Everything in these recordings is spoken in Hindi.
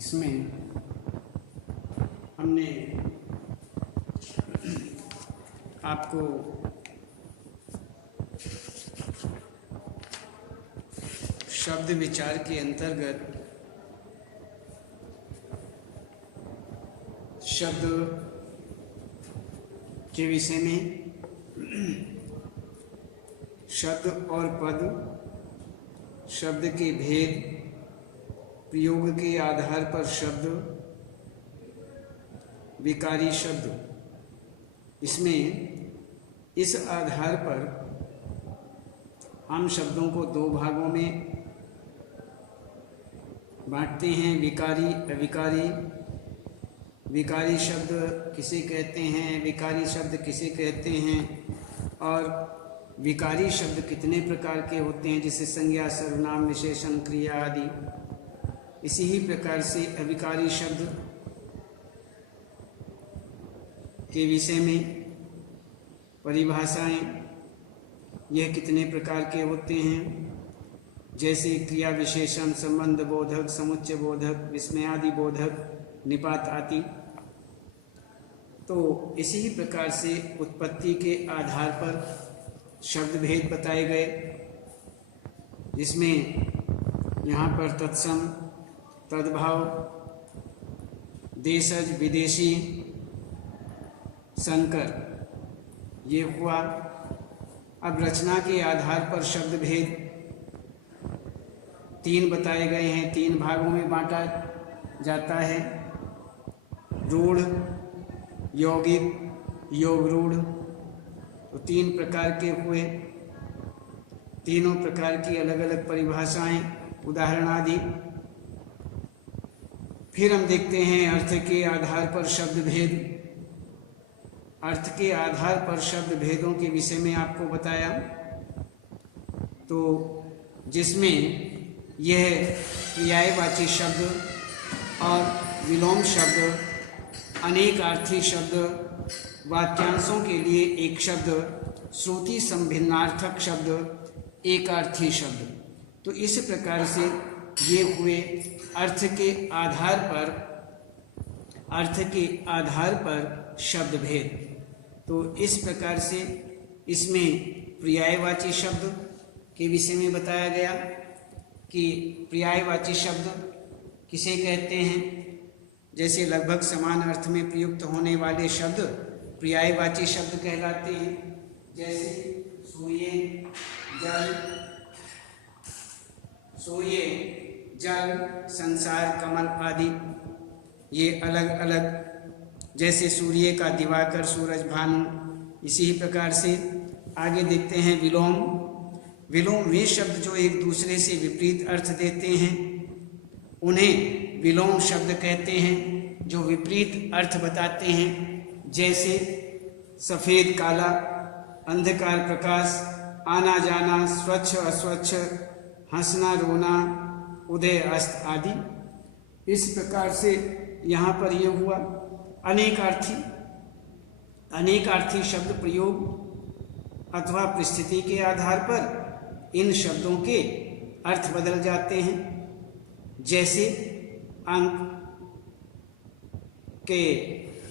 इसमें हमने आपको शब्द विचार के अंतर्गत शब्द के विषय में शब्द और पद, शब्द के भेद, प्रयोग के आधार पर शब्द, विकारी शब्द, इसमें इस आधार पर हम शब्दों को दो भागों में बांटते हैं, विकारी अविकारी। विकारी शब्द किसे कहते हैं, विकारी शब्द किसे कहते हैं, और विकारी शब्द कितने प्रकार के होते हैं, जैसे संज्ञा, सर्वनाम, विशेषण, क्रिया आदि। इसी ही प्रकार से अविकारी शब्द के विषय में परिभाषाएं, यह कितने प्रकार के होते हैं, जैसे क्रिया विशेषण, संबंध बोधक, समुच्चय बोधक, विस्मयादि बोधक, निपात आदि। तो इसी ही प्रकार से उत्पत्ति के आधार पर शब्द भेद बताए गए, जिसमें यहाँ पर तत्सम, तद्भाव, देशज, विदेशी, संकर, ये हुआ। अब रचना के आधार पर शब्द भेद तीन बताए गए हैं, तीन भागों में बांटा जाता है, रूढ़, यौगिक, योग रूढ़। तो तीन प्रकार के हुए, तीनों प्रकार की अलग अलग परिभाषाएं, उदाहरण आदि। फिर हम देखते हैं अर्थ के आधार पर शब्द भेद। अर्थ के आधार पर शब्द भेदों के विषय में आपको बताया, तो जिसमें यह पर्यायवाची शब्द और विलोम शब्द, अनेकार्थी शब्द, वाक्यांशों के लिए एक शब्द, श्रुति संभिन्नार्थक शब्द, एकार्थी शब्द। तो इस प्रकार से ये हुए अर्थ के आधार पर शब्द भेद। तो इस प्रकार से इसमें पर्यायवाची शब्द के विषय में बताया गया कि पर्यायवाची शब्द किसे कहते हैं, जैसे लगभग समान अर्थ में प्रयुक्त होने वाले शब्द पर्यायवाची शब्द कहलाते हैं, जैसे सोये, जल, संसार, कमल आदि। ये अलग अलग, जैसे सूर्य का दिवाकर, सूरज, भानु। इसी ही प्रकार से आगे देखते हैं विलोम। विलोम वे शब्द जो एक दूसरे से विपरीत अर्थ देते हैं, उन्हें विलोम शब्द कहते हैं, जो विपरीत अर्थ बताते हैं, जैसे सफ़ेद काला, अंधकार प्रकाश, आना जाना, स्वच्छ अस्वच्छ, हंसना रोना, उदय अस्त आदि। इस प्रकार से यहाँ पर यह हुआ अनेकार्थी शब्द प्रयोग अथवा परिस्थिति के आधार पर इन शब्दों के अर्थ बदल जाते हैं, जैसे अंक के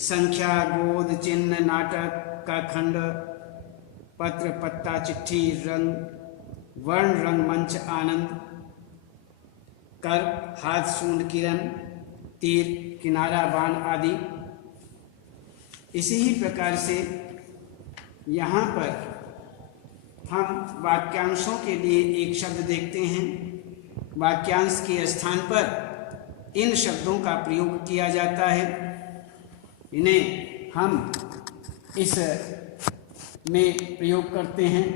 संख्या, गोद, चिन्ह, नाटक का खंड, पत्र, पत्ता, चिट्ठी, रंग, वर्ण, रंगमंच, आनंद, कर, हाथ, सूंड, किरण, तीर, किनारा, बाण आदि। इसी ही प्रकार से यहाँ पर हम वाक्यांशों के लिए एक शब्द देखते हैं। वाक्यांश के स्थान पर इन शब्दों का प्रयोग किया जाता है, इन्हें हम इस में प्रयोग करते हैं।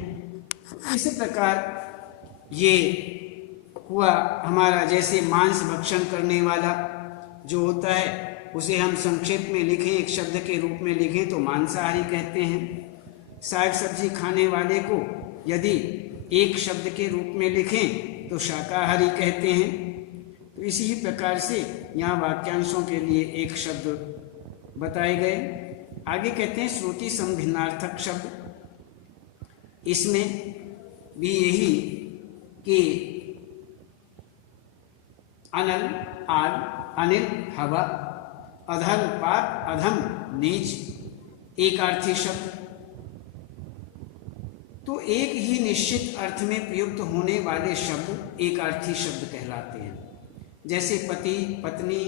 इस प्रकार ये हुआ हमारा, जैसे मांस भक्षण करने वाला जो होता है, उसे हम संक्षेप में लिखें, एक शब्द के रूप में लिखें तो मांसाहारी कहते हैं। साग सब्जी खाने वाले को यदि एक शब्द के रूप में लिखें तो शाकाहारी कहते हैं। तो इसी ही प्रकार से यहाँ वाक्यांशों के लिए एक शब्द बताए गए। आगे कहते हैं श्रुति संभिन्नार्थक शब्द। इसमें भी यही कि अनल, आल, अनिल हवा, अधर्म पाप, अधम नीच, एकार्थी शब्द। तो एक ही निश्चित अर्थ में प्रयुक्त होने वाले शब्द एकार्थी शब्द कहलाते हैं, जैसे पति, पत्नी,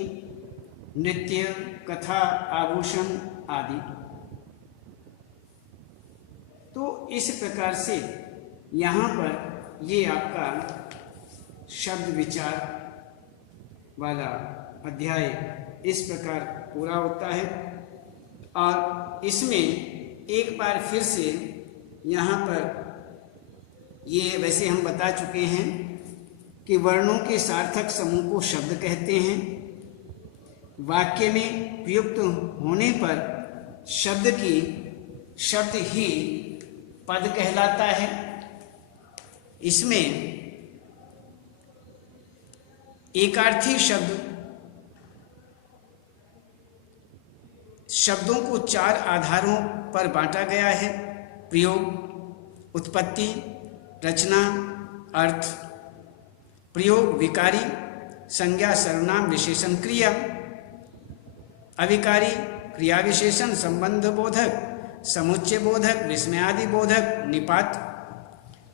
नृत्य, कथा, आभूषण आदि। तो इस प्रकार से यहाँ पर ये आपका शब्द विचार वाला अध्याय इस प्रकार पूरा होता है। और इसमें एक बार फिर से यहाँ पर ये वैसे हम बता चुके हैं कि वर्णों के सार्थक समूह को शब्द कहते हैं। वाक्य में प्रयुक्त होने पर शब्द ही पद कहलाता है। इसमें एकार्थी शब्दों को 4 आधारों पर बांटा गया है: प्रयोग, उत्पत्ति, रचना, अर्थ। प्रयोग विकारी, संज्ञा, सर्वनाम, विशेषण, क्रिया। अविकारी, क्रिया विशेषण, संबंध बोधक, समुच्चय बोधक, विस्मयादि बोधक, निपात।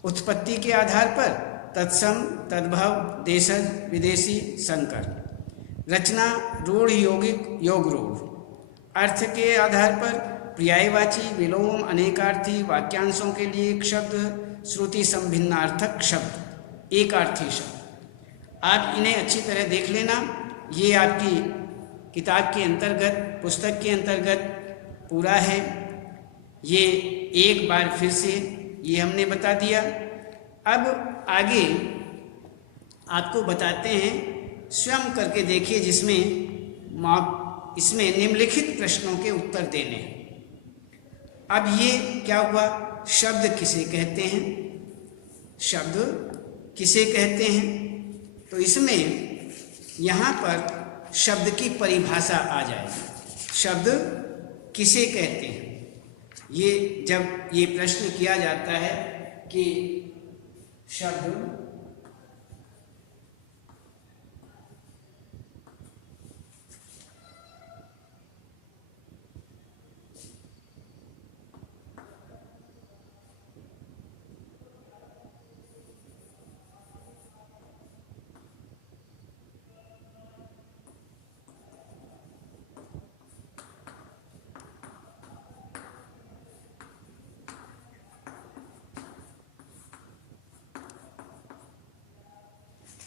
उत्पत्ति के आधार पर तत्सम, तद्भव, देशज, विदेशी, संकर। रचना रूढ़, यौगिक, योग रूढ़। अर्थ के आधार पर पर्यायवाची, विलोम, अनेकार्थी, वाक्यांशों के लिए एक शब्द, श्रुति संभिन्नार्थक शब्द, एकार्थी शब्द। आप इन्हें अच्छी तरह देख लेना। ये आपकी किताब के अंतर्गत, पुस्तक के अंतर्गत पूरा है। ये एक बार फिर से ये हमने बता दिया। अब आगे आपको बताते हैं, स्वयं करके देखिए, जिसमें इसमें निम्नलिखित प्रश्नों के उत्तर देने हैं। अब ये क्या हुआ? शब्द किसे कहते हैं? शब्द किसे कहते हैं? तो इसमें यहाँ पर शब्द की परिभाषा आ जाएगी। शब्द किसे कहते हैं? ये जब ये प्रश्न किया जाता है कि शब्द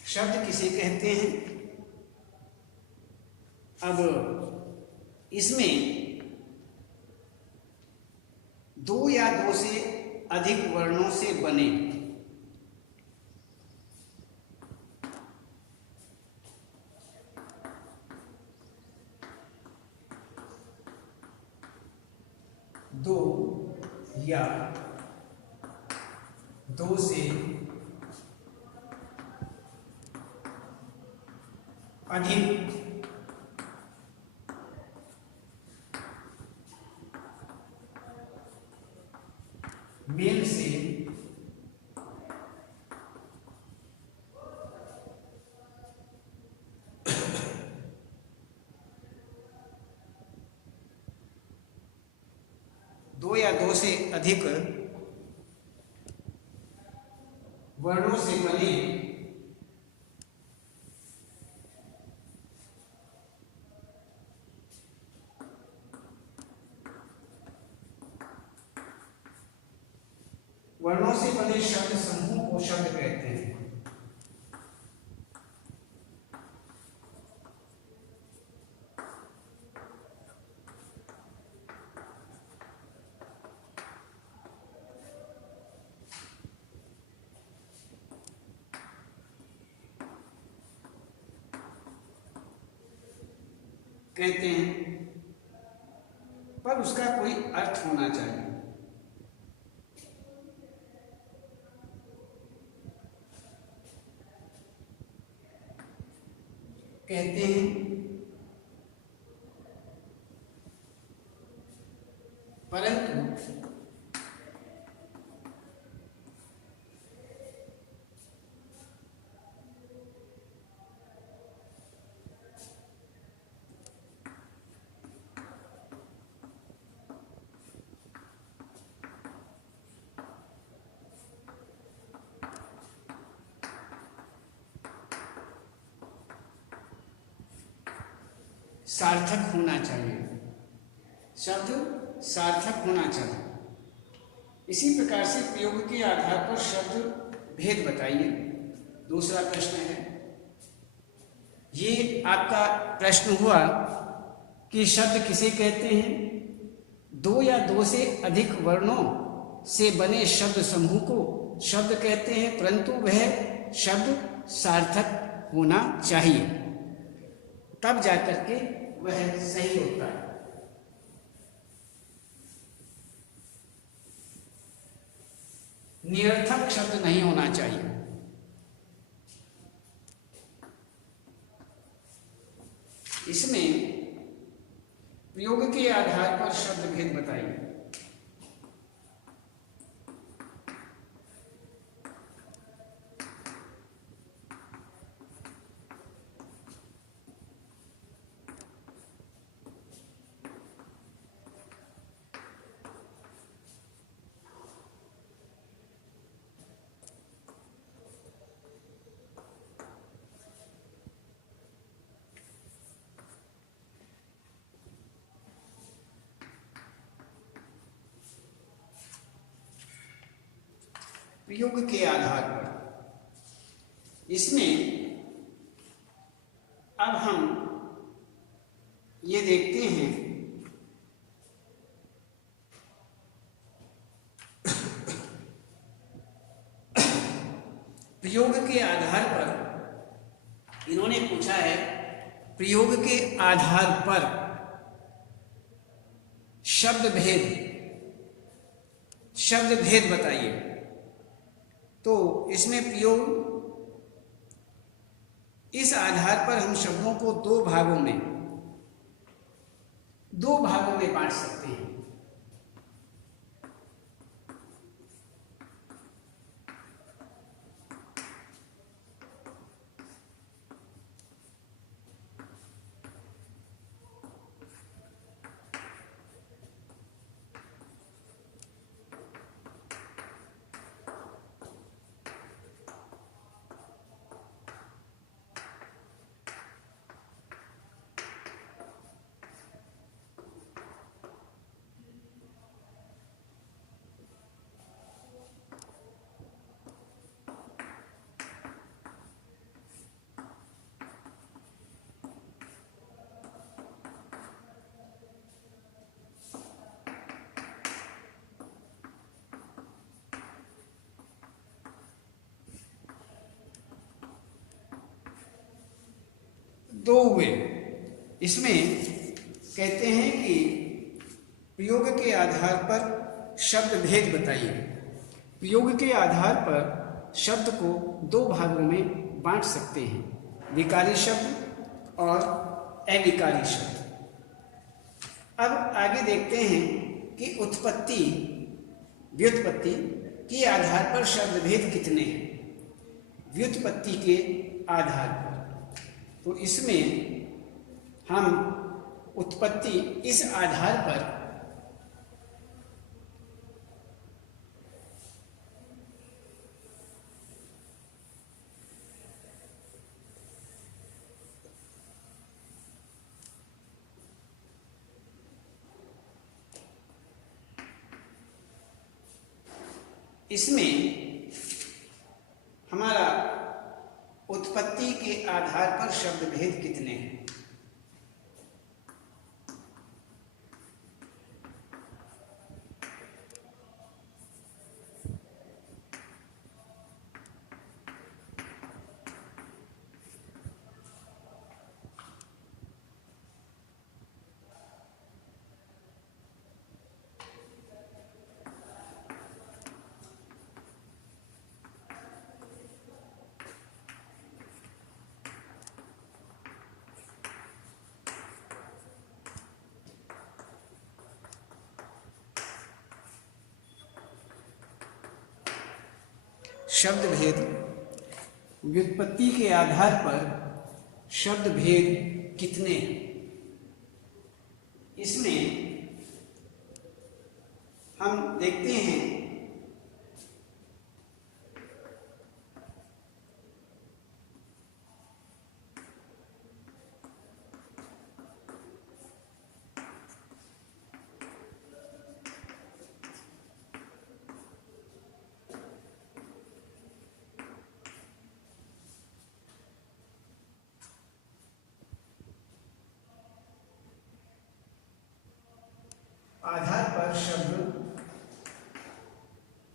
शब्द किसे कहते हैं? अब इसमें 2 या 2 से अधिक वर्णों से बने दो या 2 से अधिक मेल से दो या 2 से अधिक वर्णों से बने वर्णों से बने शब्द समूह को शब्द कहते हैं। कहते हैं, पर उसका कोई अर्थ होना चाहिए। कहते हैं परंतु सार्थक होना चाहिए, शब्द सार्थक होना चाहिए। इसी प्रकार से प्रयोग के आधार पर शब्द भेद बताइए, दूसरा प्रश्न है। ये आपका प्रश्न हुआ कि शब्द किसे कहते हैं? दो या दो से अधिक वर्णों से बने शब्द समूह को शब्द कहते हैं, परंतु वह शब्द सार्थक होना चाहिए, तब जाकर के वह सही होता है। निरर्थक शब्द नहीं होना चाहिए। इसमें प्रयोग के आधार पर शब्द भेद बताइए। प्रयोग के आधार पर इसमें अब हम ये देखते हैं प्रयोग के आधार पर इन्होंने पूछा है, प्रयोग के आधार पर शब्द भेद बताइए। तो इसमें प्रयोग, इस आधार पर हम शब्दों को दो भागों में बांट सकते हैं। दो हुए। इसमें कहते हैं कि प्रयोग के आधार पर शब्द भेद बताइए। प्रयोग के आधार पर शब्द को दो भागों में बांट सकते हैं, विकारी शब्द और अविकारी शब्द। अब आगे देखते हैं कि उत्पत्ति व्युत्पत्ति के आधार पर शब्द भेद कितने हैं। व्युत्पत्ति के आधार पर तो इसमें हम उत्पत्ति इस आधार पर हमारा उत्पत्ति के आधार पर शब्द भेद कितने हैं। शब्द भेद व्युत्पत्ति के आधार पर शब्द भेद कितने हैं। इसमें हम देखते हैं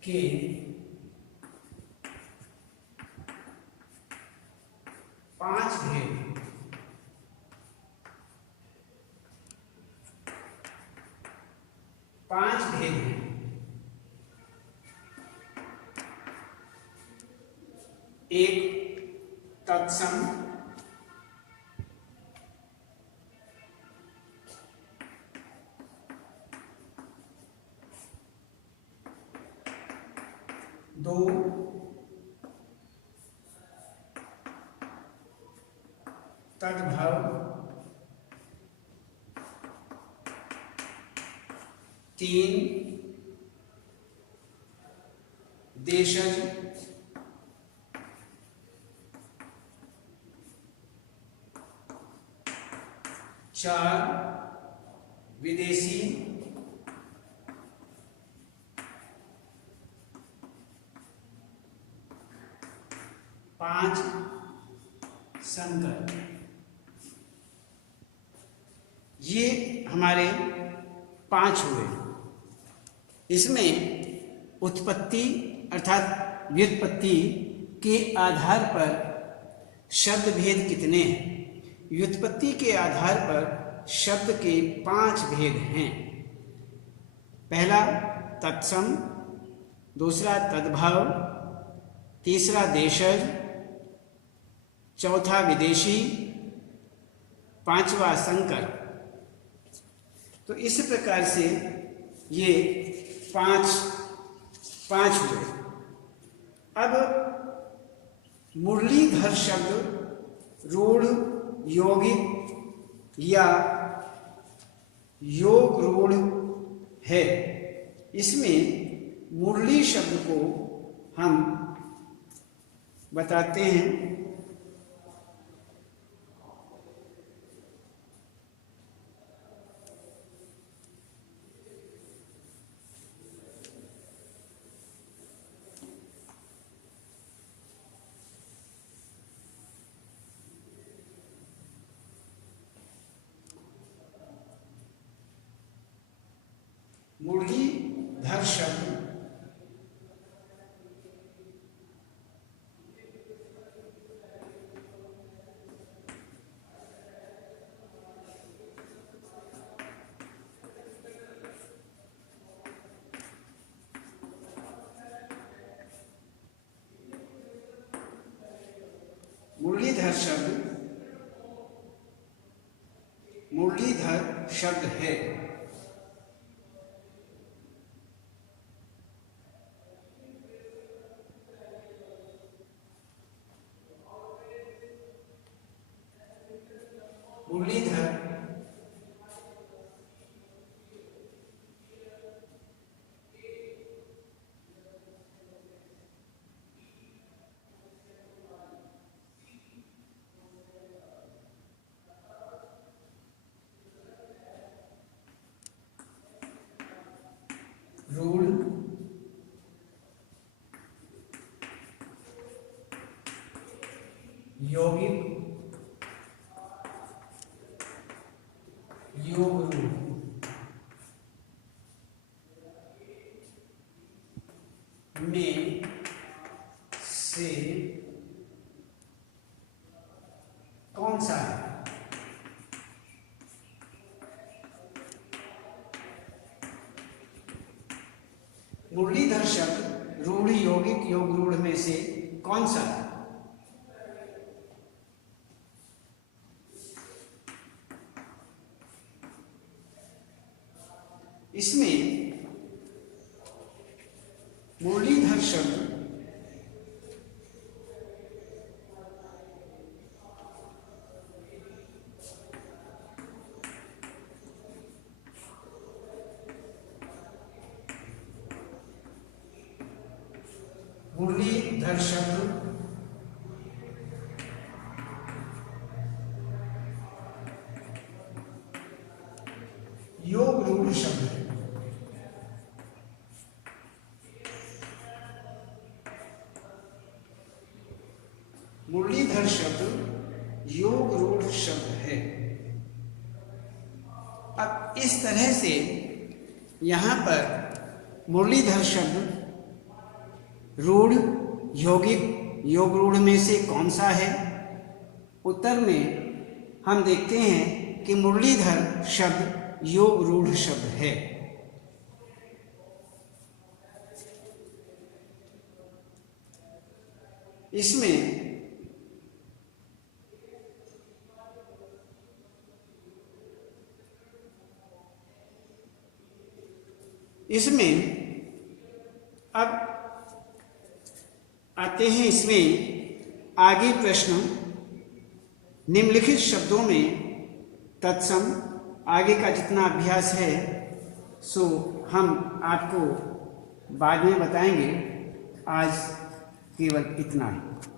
के पांच भेद हैं। एक तत्सम, दो तद्भव, तीन देशज, चार विदेशी, पांच संकर। ये हमारे पांच हुए। इसमें उत्पत्ति अर्थात व्युत्पत्ति के आधार पर शब्द भेद कितने हैं? व्युत्पत्ति के आधार पर शब्द के पांच भेद हैं। पहला तत्सम, दूसरा तद्भव, तीसरा देशज, चौथा विदेशी, पांचवा संकर। तो इस प्रकार से ये पांच हुए। अब मुरलीधर शब्द रूढ़, यौगिक या योग रूढ़ है। इसमें मुरली शब्द को हम बताते हैं। मुरलीधर शब्द मुरलीधर शब्द है। मुरलीधर रूढ़, यौगिक, योग रूढ़ में से कौन सा है? मुरलीधर शब्द रूढ़, यौगिक, योग रूढ़ में से कौन सा है? इसमें मुरलीधर शब्द मुरलीधर शब्द योग रूढ़ शब्द है। मुरलीधर शब्द योग रूढ़ शब्द है। अब इस तरह से यहाँ पर मुरलीधर शब्द रूढ़ यौगिक योग रूढ़ में से कौन सा है? उत्तर में हम देखते हैं कि मुरलीधर शब्द योग रूढ़ शब्द है। इसमें अब आते हैं इसमें आगे प्रश्न। निम्नलिखित शब्दों में तत्सम आगे का जितना अभ्यास है सो हम आपको बाद में बताएंगे। आज केवल इतना ही।